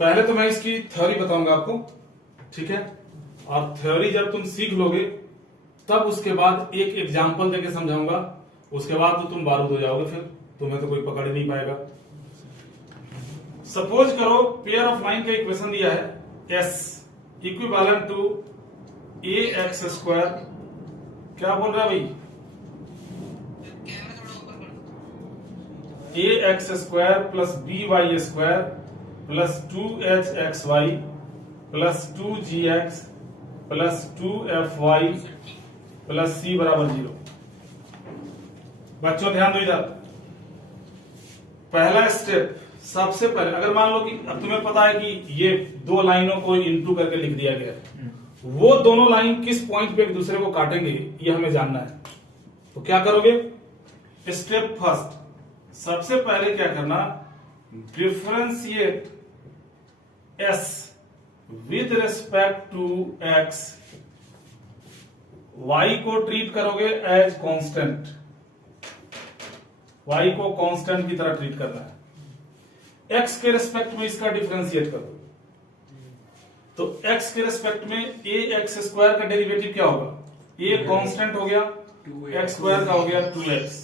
पहले तो मैं इसकी थ्योरी बताऊंगा आपको, ठीक है। और थ्योरी जब तुम सीख लोगे तब उसके बाद एक एग्जाम्पल देके समझाऊंगा, उसके बाद तो तुम बारूद हो जाओगे, फिर तुम्हें तो कोई पकड़ ही नहीं पाएगा। सपोज करो पेयर ऑफ लाइन का इक्वेशन दिया है S equivalent to A X square, क्या बोल रहा है भाई, A X square plus B Y square plus 2hxy plus 2gx plus 2fy plus c बराबर 0। बच्चों ध्यान दो इधर, पहला स्टेप सबसे पहले, अगर मान लो कि अब तुम्हें पता है कि ये दो लाइनों को इनटू करके लिख दिया गया है, वो दोनों लाइन किस पॉइंट पे एक दूसरे को काटेंगे ये हमें जानना है। तो क्या करोगे, स्टेप फर्स्ट, सबसे पहले क्या करना, differentiate s with respect to x, y को ट्रीट करोगे एज कांस्टेंट, y को कांस्टेंट की तरह ट्रीट करना है। x के रिस्पेक्ट में इसका डिफरेंशिएट करो, तो x के रिस्पेक्ट में ए एक्स स्क्वायर का डेरिवेटिव क्या होगा, a कांस्टेंट हो गया, x स्क्वायर का हो गया 2x,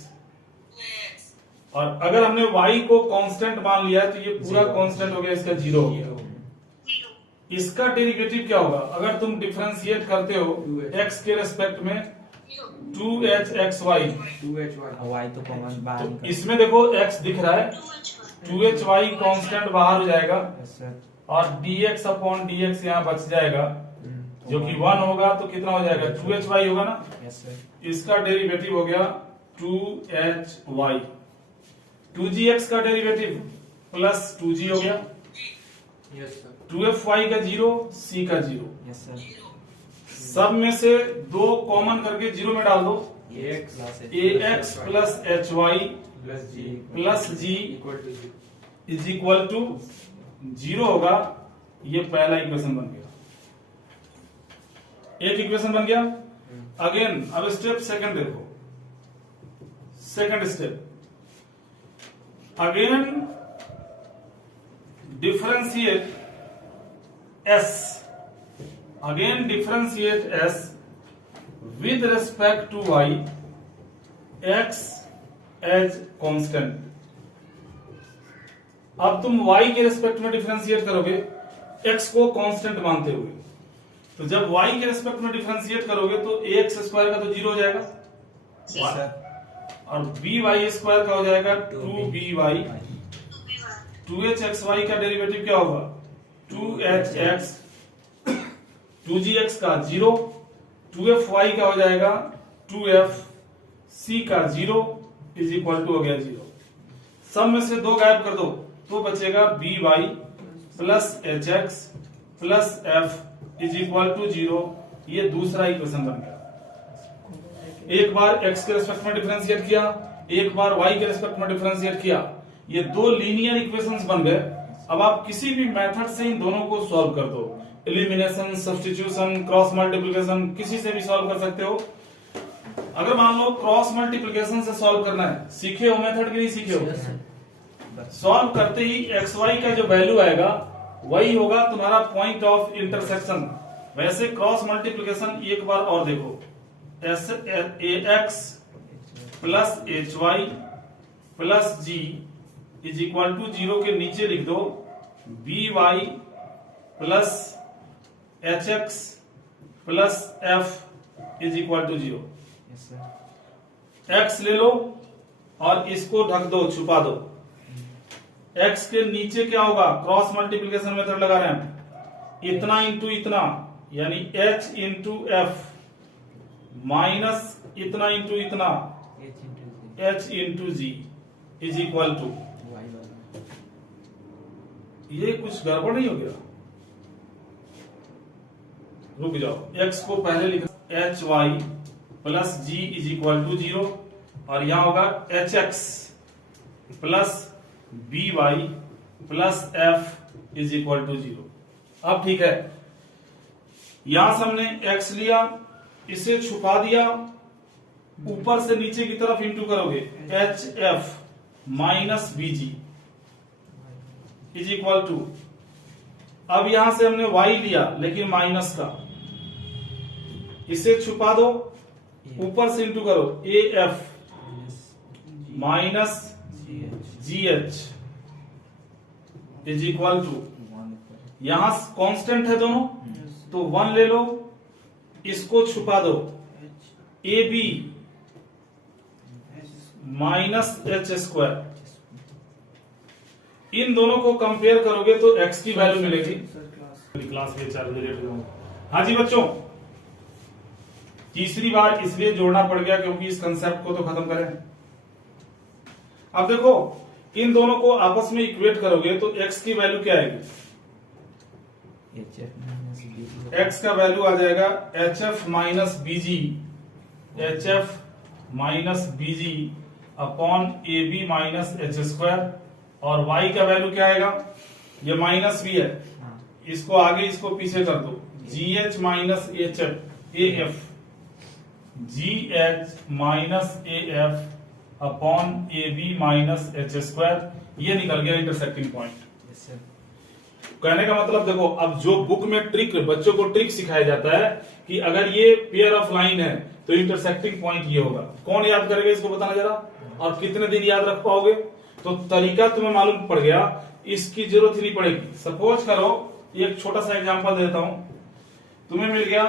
और अगर हमने y को कांस्टेंट मान लिया तो ये पूरा कांस्टेंट हो गया, इसका 0 हो गया। इसका डेरिवेटिव क्या होगा, अगर तुम डिफरेंशिएट करते हो x के रेस्पेक्ट में 2hxy, y तो कॉमन बाहर तो इसमें देखो x दिख रहा है, 2hy कांस्टेंट बाहर हो जाएगा और dx अपॉन dx यहाँ बच जाएगा, जो कि 1 होगा तो कितना हो जाएगा 2hy होगा ना। इसका डेरिवेटिव हो गया 2hy, 2gx का डेरिवेटिव प्लस 2g हो गया, 2fy का 0, c का 0। सब में से दो कॉमन करके 0 में डाल दो, ax plus hy plus g is equal to 0 होगा। ये पहला इक्वेशन बन गया, एक इक्वेशन बन गया। अगेन अब स्टेप सेकंड देखो, second step, again differentiate s, again differentiate s with respect to y, x as constant। अब तुम y के रिस्पेक्ट में डिफरेंशिएट करोगे x को कांस्टेंट मानते हुए, तो जब y के रिस्पेक्ट में डिफरेंशिएट करोगे तो ax स्क्वायर का तो 0 हो जाएगा और by स्क्वायर का हो जाएगा 2by, 2hxy का डेरिवेटिव क्या होगा 2hx, 2gx का 0, 2fy का हो जाएगा 2f, c का 0 इज इक्वल टू हो गया 0। सब में से दो गायब कर दो तो बचेगा by plus hx plus f is equal to 0। ये दूसरा इक्वेशन बन गया। एक बार x के रिस्पेक्ट में डिफरेंशिएट किया, एक बार y के रिस्पेक्ट में डिफरेंशिएट किया, ये दो लीनियर इक्वेशंस बन गए। अब आप किसी भी मेथड से इन दोनों को सॉल्व कर दो, एलिमिनेशन, सब्स्टिट्यूशन, क्रॉस मल्टीप्लिकेशन, किसी से भी सॉल्व कर सकते हो। अगर मान लो क्रॉस मल्टीप्लिकेशन से सॉल्व करना है, सीखे हो मेथड कि नहीं सीखे हो, सॉल्व करते ही एक्स वाई का जो वैल्यू आएगा वही होगा तुम्हारा पॉइंट ऑफ इंटरसेक्शन। वैसे क्रॉस मल्टीप्लिकेशन एक बार और देखो, ax plus hy plus g is equal to 0 के नीचे लिख दो by plus hx plus f is equal to 0। x ले लो और इसको ढक दो, छुपा दो। x के नीचे क्या होगा, क्रॉस मल्टीप्लिकेशन मेथड लगा रहे हैं, इतना इंटू इतना यानी h इंटू एफ माइनस इतना इंटू इतना h into G is equal to, ये कुछ गड़बड़ नहीं हो गया, रुक जाओ। x को पहले लिखा H Y plus G is equal to 0 और यहां होगा H X plus B Y plus F is equal to 0। अब ठीक है, यहां से हमने x लिया, इसे छुपा दिया, ऊपर से नीचे की तरफ इंटू करोगे H F minus B G is equal to अब यहां से हमने y लिया लेकिन माइनस का, इसे छुपा दो, ऊपर से इंटू करो, AF minus GH is equal to, यहां कांस्टेंट है दोनों तो 1 ले लो, इसको छुपा दो, AB माइनस H²। इन दोनों को कंपेयर करोगे तो x की वैल्यू मिलेगी, क्लास के 4 बजे लेट जाऊंगा। हाँ जी बच्चों, तीसरी बार इसलिए जोड़ना पड़ गया क्योंकि इस कंसेप्ट को तो खत्म करें। अब देखो, इन दोनों को आपस में इक्वेट करोगे तो x की वैल्यू क्या आएगी, x का वैल्यू आ जाएगा HF minus BG, HF minus BG upon AB minus H², और y का वैल्यू क्या आएगा, ये माइनस भी है, इसको आगे इसको पीछे कर दो, GH minus AF, GH minus AF upon AB minus H², ये निकल गया इंटरसेक्टिंग पॉइंट। कहने का मतलब देखो, अब जो बुक में ट्रिक, बच्चों को ट्रिक सिखाया जाता है कि अगर ये पेयर ऑफ लाइन है तो इंटरसेक्टिंग पॉइंट ये होगा। कौन याद करेगा इसको, बताना जरा, और कितने दिन याद रख पाओगे। तो तरीका तुम्हें मालूम पड़ गया, इसकी जरूरत ही नहीं पड़ेगी। सपोज करो, एक छोटा सा एग्जांपल देता हूं, तुम्हें मिल गया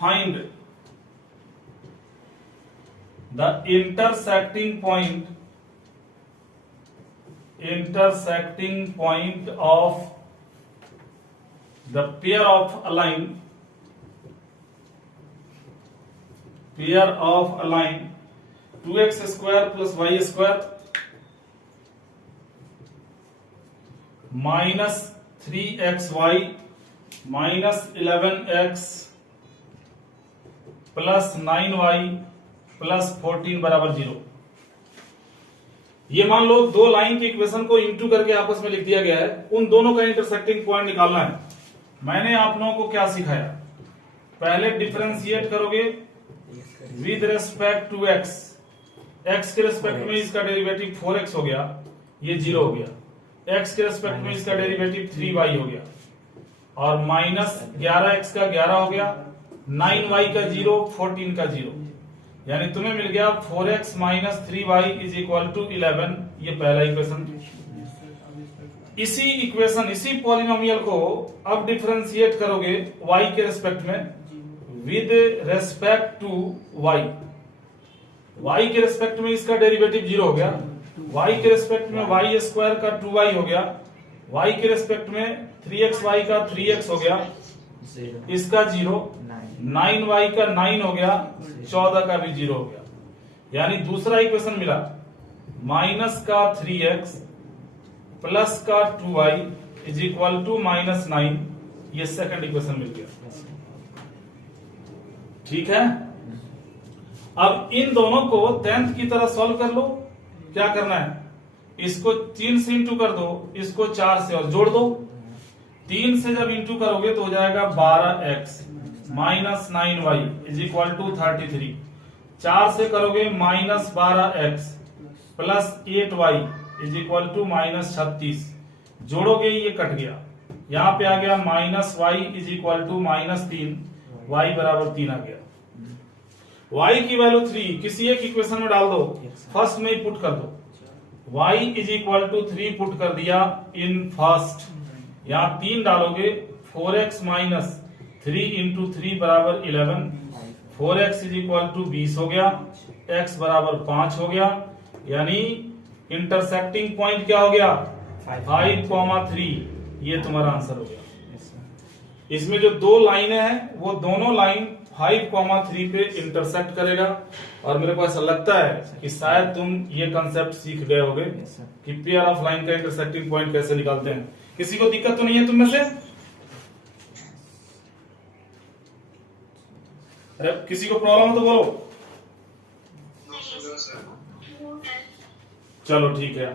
find the intersecting point of the pair of a line 2x square plus y square minus 3xy minus 11x plus 9y plus 14 बराबर 0। ये मान लो दो लाइन की इक्वेशन को इंटू करके आपस में लिख दिया गया है, उन दोनों का इंटरसेक्टिंग पॉइंट निकालना है। मैंने आप लोगों को क्या सिखाया, पहले डिफरेंशिएट करोगे with respect to x, x के रेस्पेक्ट में इसका डेरिवेटिव 4x हो गया, ये 0 हो गया, x के रेस्पेक्ट में इसका डेरिवेटिव 3y हो गया, और माइनस 11x का 11 हो गया, 9y का 0, 14 का 0, यानी तुम्हें मिल गया 4x minus 3y is equal to 11। ये पहला इक्वेशन। इसी इक्वेशन, इसी पॉलिनोमियल को अब डिफरेंशिएट करोगे y के रेस्पेक्ट में विद रेस्पेक्ट टू y के रेस्पेक्ट में इसका डेरिवेटिव 0 हो गया, y के रेस्पेक्ट में y² का 2y हो गया, y के रेस्पेक्ट में 3xy का 3x हो गया, इसका 0, 9y का 9 हो गया, 14 का भी 0 हो गया। यानी दूसरा इक्वेशन मिला, माइनस का 3x प्लस का 2y is equal to minus 9, ये सेकंड इक्वेशन मिल गया। ठीक है, अब इन दोनों को 10th की तरह सॉल्व कर लो। क्या करना है, इसको 3 से इंटू कर दो, इसको 4 से और जोड़ दो। 3 से जब इंटू करोगे तो हो जाएगा 12x minus 9y is equal to 33। 4 से करोगे minus 12x plus 8y is equal to minus 36। जोड़ोगे ये कट गया, यहां पे आ गया minus y is equal to minus 3, y बराबर 3 आ गया। y की वैल्यू 3 किसी एक इक्वेशन में डाल दो, फर्स्ट में ही पुट कर दो, y is equal to 3 put कर दिया इन फर्स्ट, यहां 3 डालोगे, 4x माइनस 3 इंटू 3 बराबर 11, 4x इज इक्वल टू 20 हो गया, x बराबर 5 हो गया, यानी इंटरसेक्टिंग पॉइंट क्या हो गया 5,3। ये तुम्हारा आंसर हो गया। इसमें जो दो लाइनें हैं वो दोनों लाइन 5,3 पे इंटरसेक्ट करेगा, और मेरे को ऐसा लगता है कि शायद तुम ये कंसेप्ट सीख गए होगे कि पेयर ऑफ लाइन का इंटरसेक्टिंग पॉइंट कैसे निकालते हैं। किसी को दिक्कत तो नहीं है तुम में से? अरे किसी को प्रॉब्लम हो तो बोलो। चलो ठीक है।